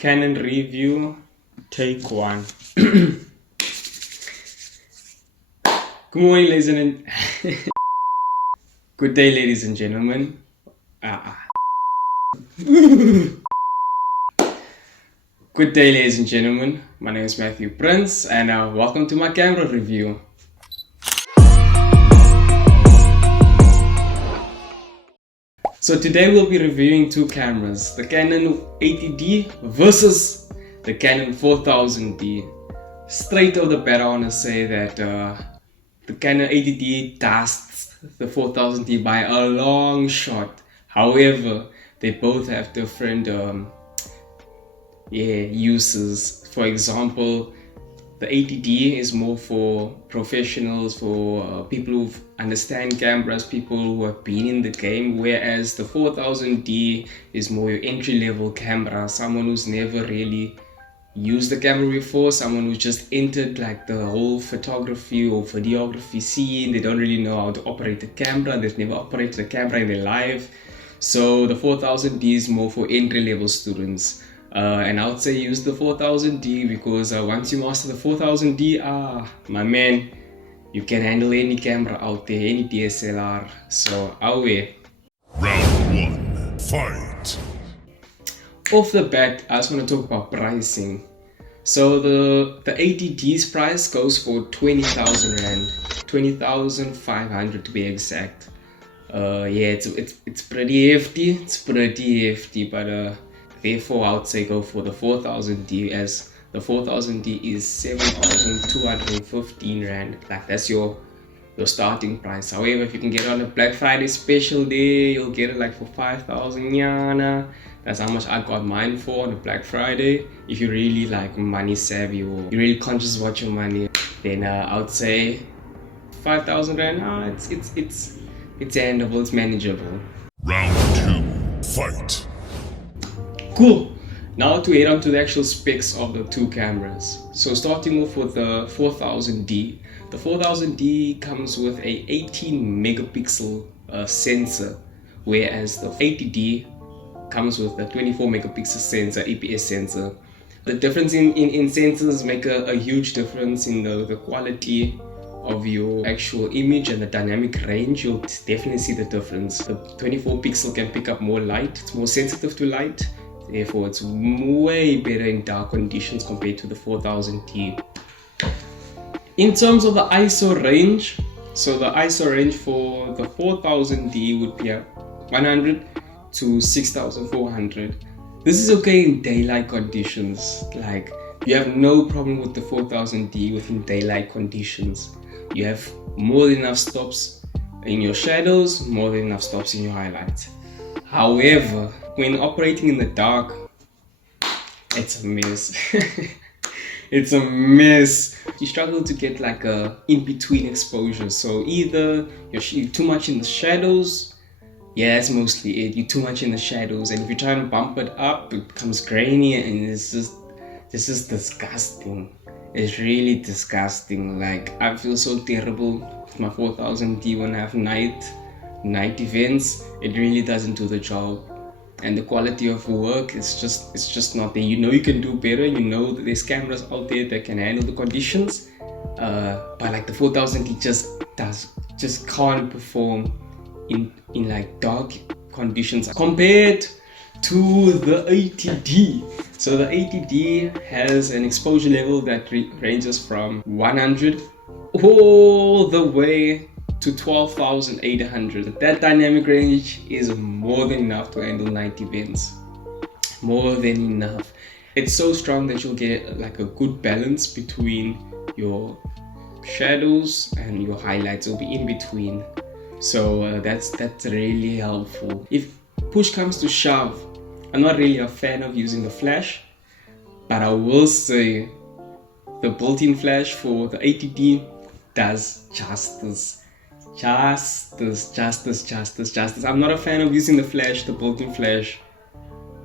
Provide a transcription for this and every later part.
Canon review, take one. Good morning, ladies and good day, ladies and gentlemen. Good day, ladies and gentlemen. My name is Matthew Prince, and welcome to my camera review. So today we'll be reviewing two cameras, the Canon 80D versus the Canon 4000D. Straight off the bat, I want to say that the Canon 80D dusts the 4000D by a long shot. However, they both have different uses. For example, the 80D is more for professionals, for people who understand cameras, people who have been in the game, whereas the 4000D is more your entry-level camera, someone who's never really used the camera before, someone who just entered like the whole photography or videography scene. They don't really know how to operate the camera, they've never operated a camera in their life. So the 4000D is more for entry-level students. And I would say use the 4000D because once you master the 4000D, my man, you can handle any camera out there, any DSLR. So away. Round 1, fight. Off the bat, I just want to talk about pricing. So the 80D's price goes for 20,000 Rand, 20,500 to be exact. It's pretty hefty. But therefore, I would say go for the 4000D, as the 4000D is 7,215 Rand. Like that's your starting price. However, if you can get on a Black Friday special day, you'll get it like for 5,000 Yana. That's how much I got mine for on a Black Friday. If you're really like money savvy or you're really conscious about your money, then I would say 5,000 Rand. It's handleable, it's manageable. Round 2, fight. Cool. Now to head on to the actual specs of the two cameras. So starting off with the 4000D. The 4000D comes with a 18 megapixel sensor, whereas the 80D comes with a 24 megapixel sensor, APS sensor. The difference in sensors make a huge difference in the quality of your actual image and the dynamic range. You'll definitely see the difference. The 24 pixel can pick up more light, it's more sensitive to light. Therefore, it's way better in dark conditions compared to the 4000D. In terms of the ISO range, so the ISO range for the 4000D would be 100 to 6400. This is okay in daylight conditions. Like, you have no problem with the 4000D within daylight conditions. You have more than enough stops in your shadows, more than enough stops in your highlights. However, when operating in the dark, it's a mess. It's a mess. You struggle to get like a in-between exposure. So either you're too much in the shadows, that's mostly it. You're too much in the shadows, and if you try and bump it up, it becomes grainy, and this is disgusting. It's really disgusting. Like, I feel so terrible with my 4000D when I have night events. It really doesn't do the job, and the quality of work is just not there. You know you can do better. You know that there's cameras out there that can handle the conditions, but like the 4000D just can't perform in like dark conditions compared to the 80D. So the 80D has an exposure level that ranges from 100 all the way to 12,800. That dynamic range is more than enough to handle night events. More than enough. It's so strong that you'll get like a good balance between your shadows and your highlights. Will be in between. So that's really helpful. If push comes to shove, I'm not really a fan of using the flash, but I will say the built-in flash for the 80D does justice. Justice. I'm not a fan of using the flash, the built-in flash,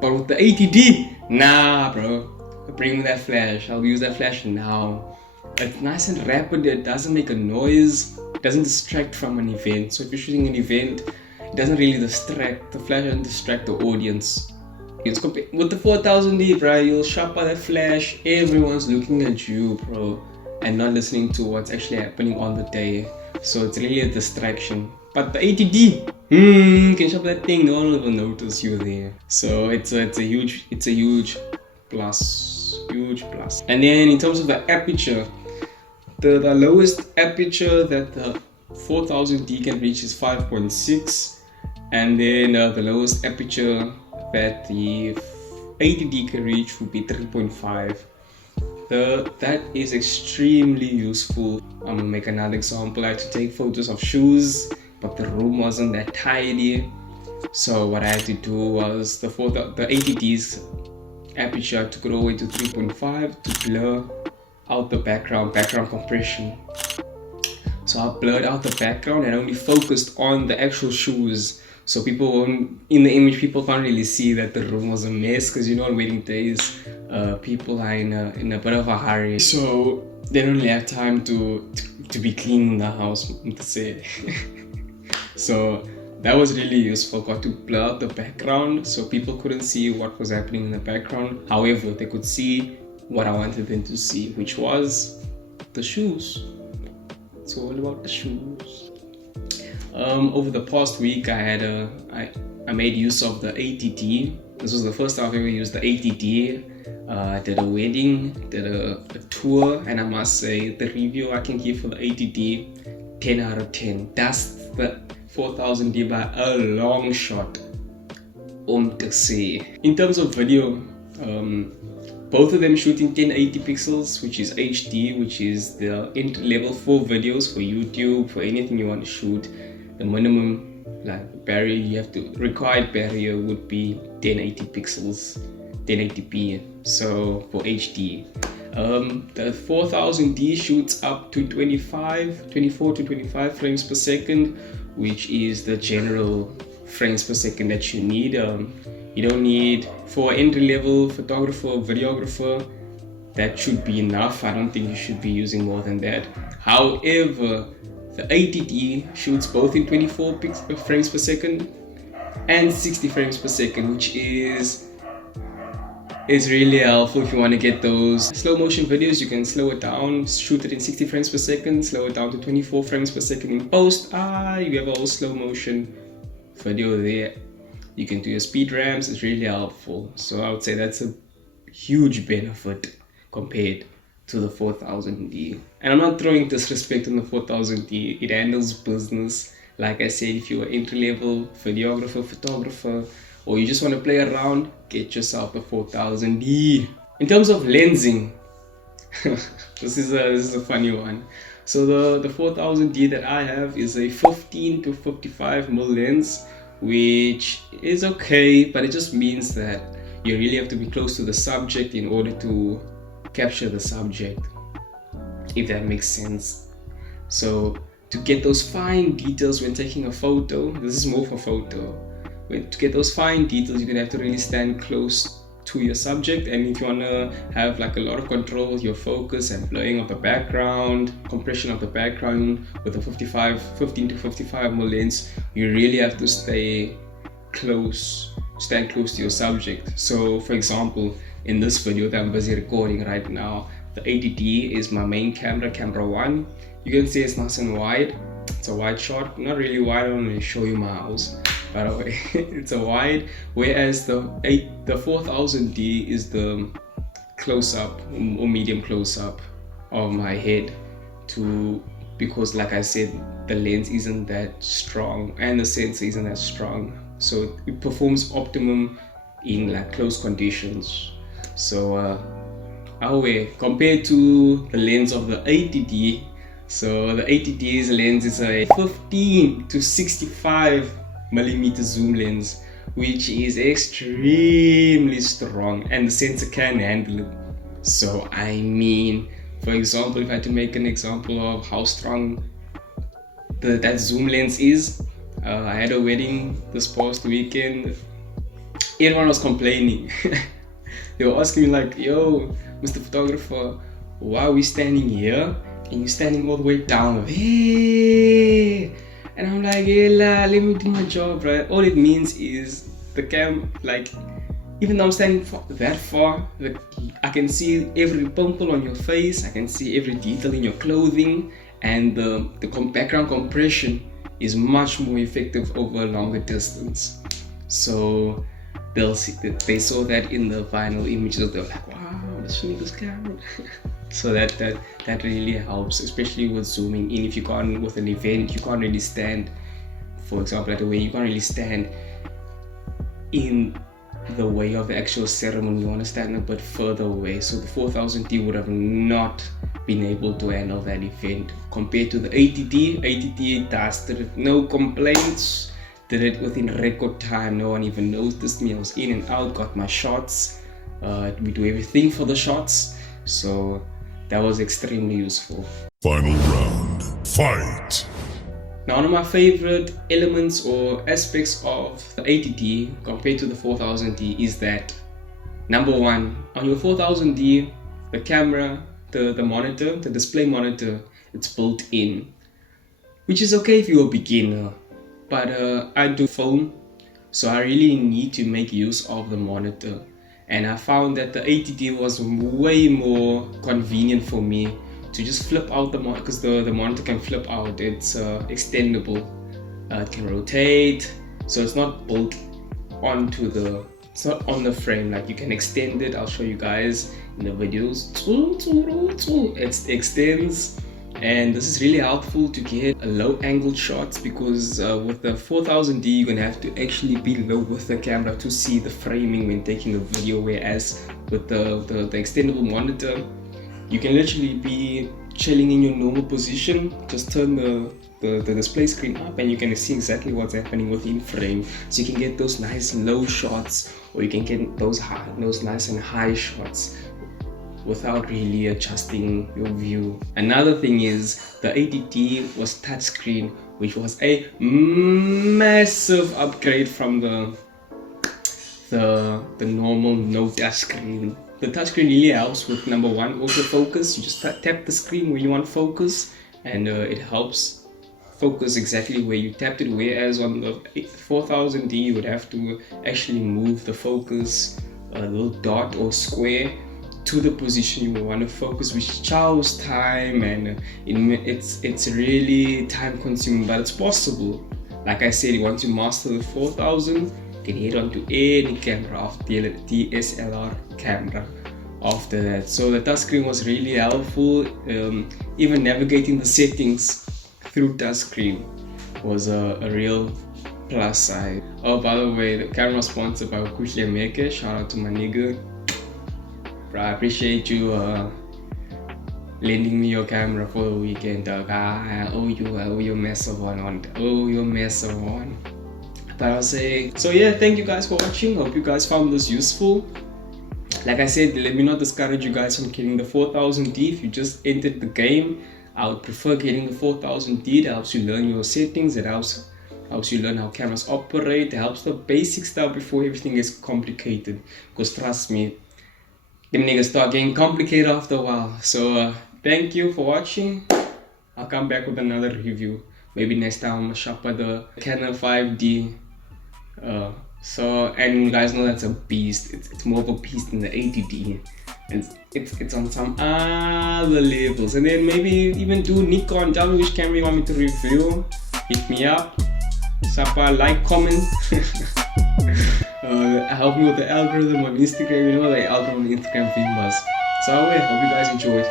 but with the 80D, nah bro, bring me that flash. I'll use that flash now. It's nice and rapid, it doesn't make a noise, it doesn't distract from an event. So if you're shooting an event, it doesn't really distract, the flash doesn't distract the audience With the 4000D, bro, you'll shop by that flash, everyone's looking at you, bro, and not listening to what's actually happening on the day. So it's really a distraction. But the 80D, you can shop that thing, no one will even notice you there. So it's a huge plus, And then in terms of the aperture, the lowest aperture that the 4000D can reach is 5.6, and then the lowest aperture that the 80D can reach would be 3.5. That is extremely useful. I'm gonna make another example. I had to take photos of shoes, but the room wasn't that tidy. So what I had to do was the 80D's aperture, I took it all the way to 3.5 to blur out the background compression. So I blurred out the background and only focused on the actual shoes. So people won't, in the image, people can't really see that the room was a mess, because you know on wedding days, people are in a bit of a hurry. So they don't really have time to be cleaning the house, to say. So that was really useful. Got to blur out the background so people couldn't see what was happening in the background. However, they could see what I wanted them to see, which was the shoes. It's all about the shoes. Over the past week, I made use of the 80D. This was the first time I've ever used the 80D. I did a wedding, did a tour, and I must say the review I can give for the 80D, 10 out of 10. That's the 4000D by a long shot. To say. In terms of video, both of them shoot in 1080 pixels, which is HD, which is the entry level for videos, for YouTube, for anything you want to shoot. The minimum barrier you have to, required barrier would be 1080 pixels, 1080p. So for HD, the 4000D shoots up to 24 to 25 frames per second, which is the general frames per second that you need. You don't need, for entry level photographer or videographer, that should be enough. I don't think you should be using more than that. However, the 80D shoots both in 24 frames per second and 60 frames per second, which is really helpful if you want to get those slow motion videos. You can slow it down, shoot it in 60 frames per second, slow it down to 24 frames per second in post. You have a whole slow motion video there. You can do your speed ramps. It's really helpful. So I would say that's a huge benefit compared to the 4000D. And I'm not throwing disrespect on the 4000D. It handles business. Like I said, if you're an entry-level videographer, photographer, or you just want to play around, get yourself the 4000D. In terms of lensing, this is a funny one. So the 4000D that I have is a 15 to 55mm lens, which is okay, but it just means that you really have to be close to the subject in order to capture the subject, if that makes sense. So to get those fine details when taking a photo, this is more for photo. To get those fine details, you're gonna have to really stand close to your subject. And if you wanna have like a lot of control with your focus and blurring of the background, compression of the background with a 15 to 55mm lens, you really have to stand close to your subject. So for example, in this video that I'm busy recording right now, the 80D is my main camera 1. You can see it's nice and wide. It's a wide shot, not really wide. I'm going to show you my house, by the way. It's a wide, whereas the 4000D is the close-up or medium close-up of my head, because like I said, the lens isn't that strong and the sensor isn't that strong, so it performs optimum in like close conditions. So compared to the lens of the 80D, so the 80D's lens is a 15 to 65mm zoom lens, which is extremely strong, and the sensor can handle it. So I mean, for example, if I had to make an example of how strong that zoom lens is, I had a wedding this past weekend. Everyone was complaining. They were asking me like, yo, Mr. Photographer, why are we standing here and you're standing all the way down there? And I'm like, yeah, let me do my job, right? All it means is the cam, like, even though I'm standing that far, I can see every pimple on your face, I can see every detail in your clothing, and the background compression is much more effective over a longer distance. So they saw that in the final images. They're like, wow, this nigga's camera. So that really helps, especially with zooming in. If you can't, with an event, you can't really stand, for example, at the way you can't really stand in the way of the actual ceremony. You want to stand a bit further away, so the 4000D would have not been able to handle that event compared to the 80D. 80D did it, no complaints, did it within record time. No one even noticed me. I was in and out, got my shots. We do everything for the shots, so that was extremely useful. Final round, fight! Now, one of my favorite elements or aspects of the 80D compared to the 4000D is that, number one, on your 4000D, the camera, the monitor, the display monitor, it's built in, which is okay if you're a beginner, but I do film, so I really need to make use of the monitor, and I found that the 80D was way more convenient for me to just flip out the monitor, because the monitor can flip out. It's extendable, it can rotate, so it's not built onto it's not on the frame. Like, you can extend it. I'll show you guys in the videos. It extends, and this is really helpful to get a low angled shots, because with the 4000D you're gonna have to actually be low with the camera to see the framing when taking a video, whereas with the extendable monitor, you can literally be chilling in your normal position, just turn the display screen up, and you can see exactly what's happening within frame. So you can get those nice low shots, or you can get those nice and high shots without really adjusting your view. Another thing is the 80D was touchscreen, which was a massive upgrade from the normal no touchscreen. The touchscreen really helps with, number one, autofocus. You just tap the screen where you want focus, and it helps focus exactly where you tapped it, whereas on the 4000D you would have to actually move the focus, a little dot or square, to the position you want to focus, which chows time, and it's really time consuming, but it's possible. Like I said, once you master the 4000, you can head onto any camera after the DSLR camera after that. So the touchscreen was really helpful. Even navigating the settings through touchscreen was a real plus side. Oh, by the way, the camera was sponsored by Kuhle Meke. Shout out to my nigga. Bro, I appreciate you lending me your camera for the weekend, dog. I owe you a massive one. But I'll say, so yeah, thank you guys for watching. Hope you guys found this useful. Like I said, let me not discourage you guys from getting the 4000D. If you just entered the game, I would prefer getting the 4000D. It helps you learn your settings. It helps you learn how cameras operate. It helps the basic stuff before everything gets complicated. Because trust me, them niggas start getting complicated after a while. So thank you for watching. I'll come back with another review. Maybe next time I'm gonna shop at the Canon 5D. And you guys know that's a beast. It's more of a beast than the 80D. It's on some other levels. And then maybe even do Nikon. Tell me which camera you want me to review. Hit me up. Sapa, like, comment. Help me with the algorithm on Instagram. You know, the algorithm on Instagram famous. So I hope you guys enjoyed.